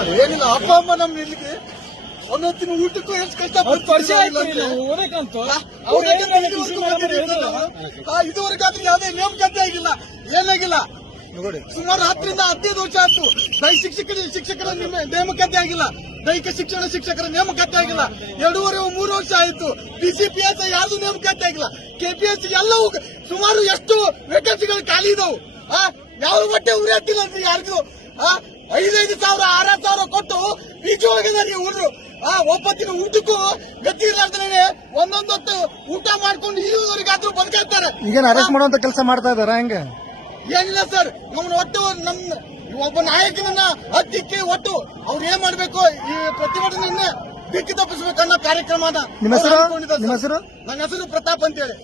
Sir ಏನಿಲ್ಲ, ಅಪ್ಪ ಅಮ್ಮ ನಮ್ ಇಲ್ಲಿಗೆ ಒಂದೊತ್ತಿನ ಊಟಕ್ಕೂ ಎಷ್ಟು ಕಷ್ಟಪಟ್ಟು ಇದುವರೆಗಾದ್ರೂ ಯಾವುದೇ ನೇಮಕಾತಿ ಆಗಿಲ್ಲ, ಏನಾಗಿಲ್ಲ. ಸುಮಾರು 10 ರಿಂದ 15 ವರ್ಷ ಆಯ್ತು. ಶಿಕ್ಷಕರ ನೇಮಕಾತಿ ಆಗಿಲ್ಲ, ದೈಹಿಕ ಶಿಕ್ಷಣ ಶಿಕ್ಷಕರ ನೇಮಕಾತಿ ಆಗಿಲ್ಲ. 2.5-3 ವರ್ಷ ಆಯ್ತು. PCPS ಯಾರ್ದು ನೇಮಕಾತಿ ಆಗಿಲ್ಲ. KPS ಎಲ್ಲವೂ ಸುಮಾರು ಎಷ್ಟು ವೇಕೆನ್ಸಿಗಳು ಖಾಲಿ ಇದಾವು. ಯಾವ ಹೊಟ್ಟೆ ಉರಿ ಹತ್ತಿಲ್ಲ ಅಂದ್ರೆ ಯಾರಿಗೂ 5,000 6,000 ಕೊಟ್ಟು ಬೀಚ್ ಹೋಗಿದ್ದಾರೆ ಹುಡುಗರು. ಒಪ್ಪತ್ತಿನ ಊಟಕ್ಕೂ ಗತಿ ಇರ್ಲಾರ್ದ್ರೆ ಒಂದೊಂದು ಹೊತ್ತು ಊಟ ಮಾಡ್ಕೊಂಡು ಇಲ್ಲಿವರೆಗಾದ್ರೂ ಬದುಕಾಯ್ತಾರೆ. ಈಗ ಅರೆಸ್ಟ್ ಮಾಡುವಂತ ಕೆಲಸ ಮಾಡ್ತಾ ಇದಾರ ಹೆಂಗೆ? ಏನಿಲ್ಲ ಸರ್, ನಮ್ಮನ್ನ ಒಟ್ಟು ಒಬ್ಬ ನಾಯಕನನ್ನ ಹತ್ತಿಕ್ಕೆ ಒಟ್ಟು ಅವ್ರು ಏನ್ ಮಾಡ್ಬೇಕು, ಈ ಪ್ರತಿಭಟನೆಯನ್ನ ದಿಕ್ಕಿ ತಪ್ಪಿಸ್ಬೇಕನ್ನೋ ಕಾರ್ಯಕ್ರಮನ. ನಿಮ್ಮ ಹೆಸರು? ನನ್ನ ಹೆಸರು ಪ್ರತಾಪ್ ಅಂತ ಹೇಳಿ.